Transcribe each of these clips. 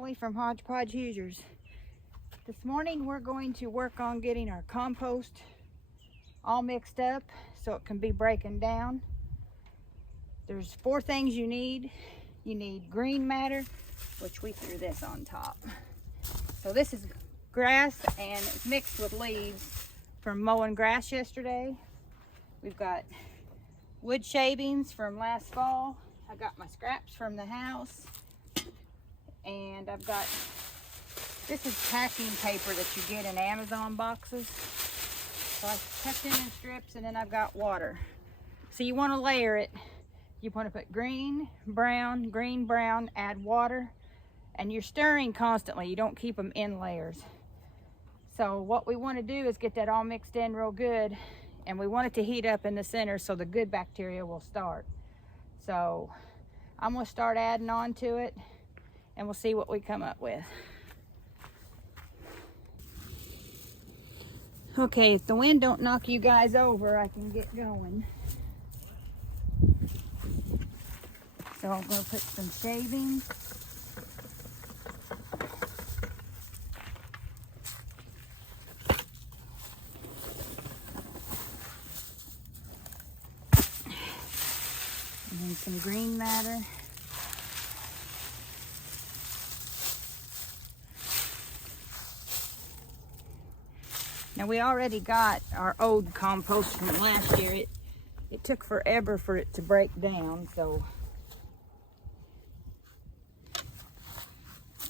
Sally from Hodgepodge Hoosiers. This morning we're going to work on getting our compost all mixed up so it can be breaking down. There's 4 things you need. You need green matter, which we threw this on top. So this is grass and it's mixed with leaves from mowing grass yesterday. We've got wood shavings from last fall. I got my scraps from the house. And I've got, this is packing paper that you get in Amazon boxes. So I tucked in strips, and then I've got water. So you want to layer it. You want to put green, brown, add water, and you're stirring constantly. You don't keep them in layers. So what we want to do is get that all mixed in real good, and we want it to heat up in the center so the good bacteria will start. So I'm going to start adding on to it, and we'll see what we come up with. Okay, if the wind don't knock you guys over, I can get going. So I'm going to put some shavings. And then some green matter. Now we already got our old compost from last year. It took forever for it to break down, so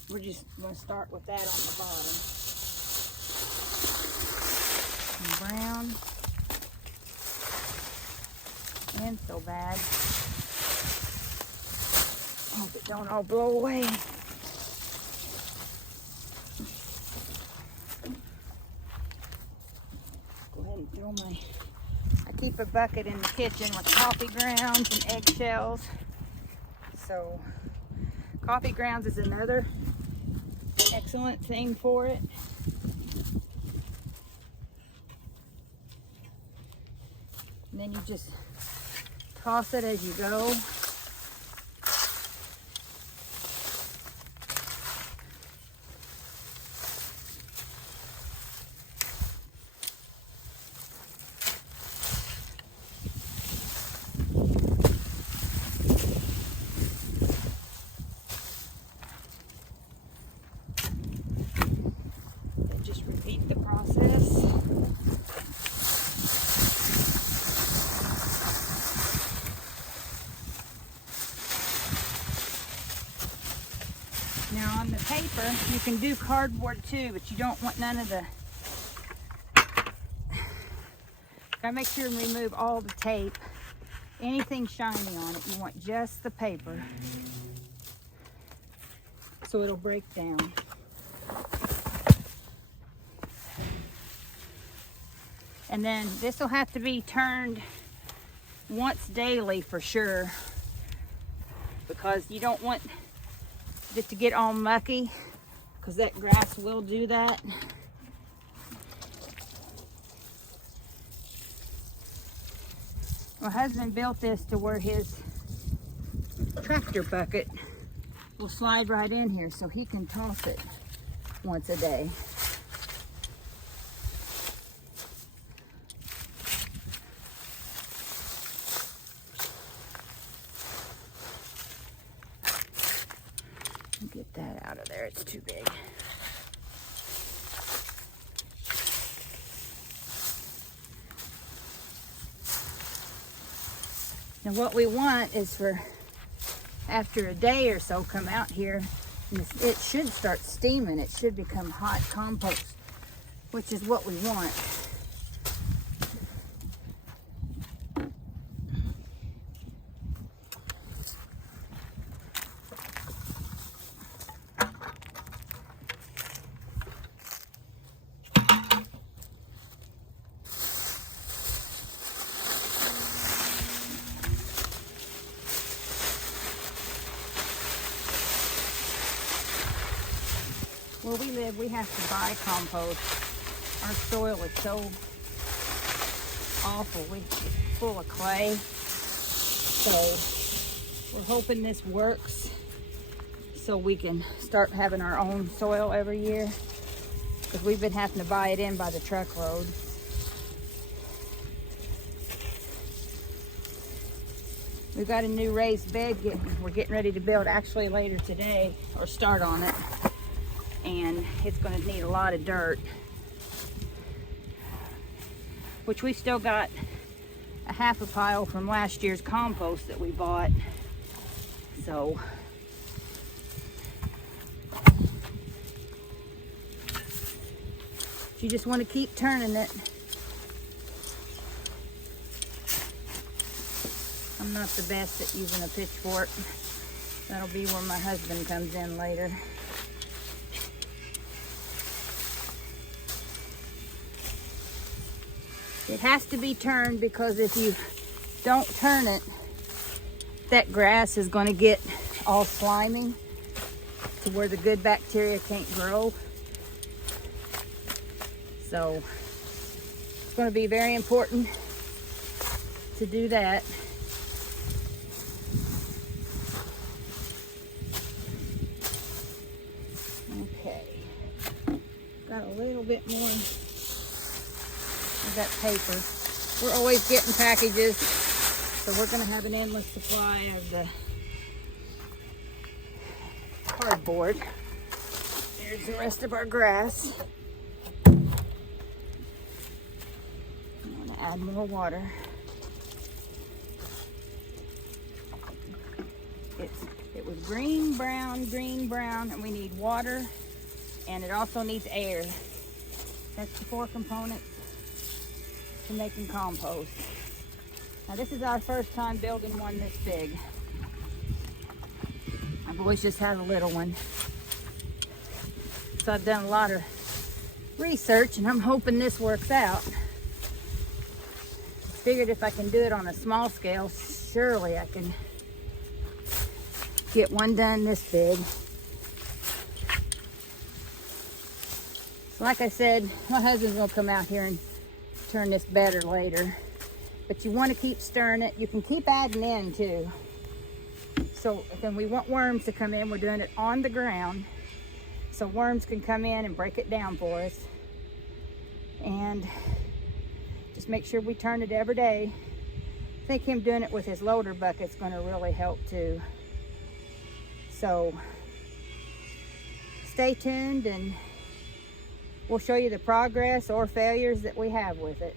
we're just going to start with that on the bottom. Some brown. And so bad. I hope it don't all blow away. I keep a bucket in the kitchen with coffee grounds and eggshells. So coffee grounds is another excellent thing for it. And then you just toss it as you go. Just repeat the process. Now on the paper, you can do cardboard too, but you don't want none of the... Gotta make sure and remove all the tape. Anything shiny on it, you want just the paper. So it'll break down. And then this will have to be turned once daily for sure, because you don't want it to get all mucky, because that grass will do that. My husband built this to where his tractor bucket will slide right in here, so he can toss it once a day. Get that out of there, it's too big. Now what we want is for after a day or so, come out here and it should start steaming. It should become hot compost, which is what we want. Where we live, we have to buy compost. Our soil is so awful. It's full of clay. So we're hoping this works. so we can start having our own soil every year, because we've been having to buy it in by the truckload. We've got a new raised bed we're getting ready to build actually later today, or start on it, and it's going to need a lot of dirt, which we still got a half a pile from last year's compost that we bought. So you just want to keep turning it. I'm not the best at using a pitchfork. That'll be where my husband comes in later. It has to be turned, because if you don't turn it, that grass is going to get all slimy to where the good bacteria can't grow. So it's going to be very important to do that. Okay, got a little bit more of that paper. We're always getting packages, so we're going to have an endless supply of the cardboard. There's the rest of our grass. I'm going to add more water. It was green, brown, and we need water, and it also needs air. That's the 4 components to making compost. Now this is our first time building one this big. I've always just had a little one. So I've done a lot of research, and I'm hoping this works out. Figured if I can do it on a small scale, surely I can get one done this big. So like I said, my husband's gonna come out here and turn this better later. But you want to keep stirring it. You can keep adding in too. So when we want worms to come in, we're doing it on the ground, so worms can come in and break it down for us. And just make sure we turn it every day. I think him doing it with his loader bucket's going to really help too. So stay tuned, and we'll show you the progress or failures that we have with it.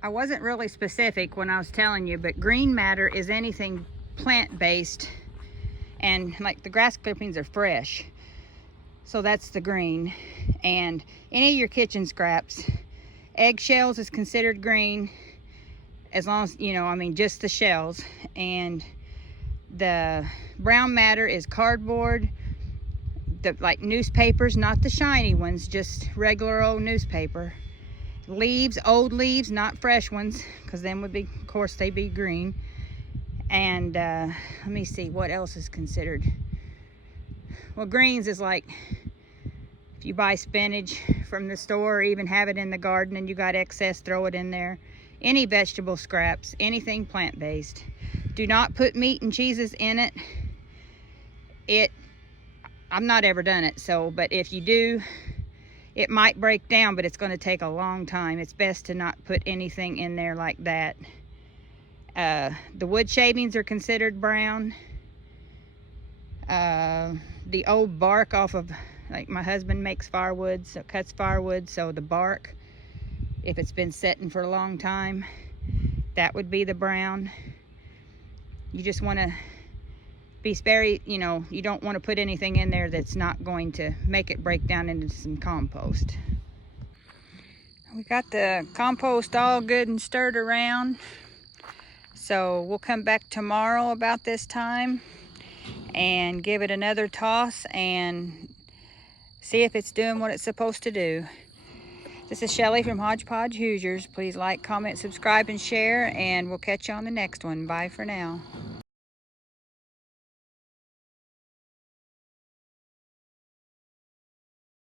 I wasn't really specific when I was telling you, but green matter is anything plant-based, and like the grass clippings are fresh, so that's the green. And any of your kitchen scraps, eggshells is considered green, as long as, you know, I mean, just the shells. And the brown matter is cardboard, like newspapers, not the shiny ones, just regular old newspaper. Leaves, old leaves, not fresh ones, because then would be, of course, they'd be green. And let me see what else is considered. Well, greens is like if you buy spinach from the store, or even have it in the garden and you got excess, throw it in there. Any vegetable scraps, anything plant-based. Do not put meat and cheeses in it. I've not ever done it, so, but if you do, it might break down, but it's going to take a long time. It's best to not put anything in there like that. The wood shavings are considered brown. The old bark off of, like my husband makes firewood, so cuts firewood, so the bark, if it's been sitting for a long time, that would be the brown. You just want to be very, you know, you don't want to put anything in there that's not going to make it break down into some compost. We got the compost all good and stirred around, so we'll come back tomorrow about this time and give it another toss and see if it's doing what it's supposed to do. This is Shelly from Hodgepodge Hoosiers. Please like, comment, subscribe, and share, and we'll catch you on the next one. Bye for now.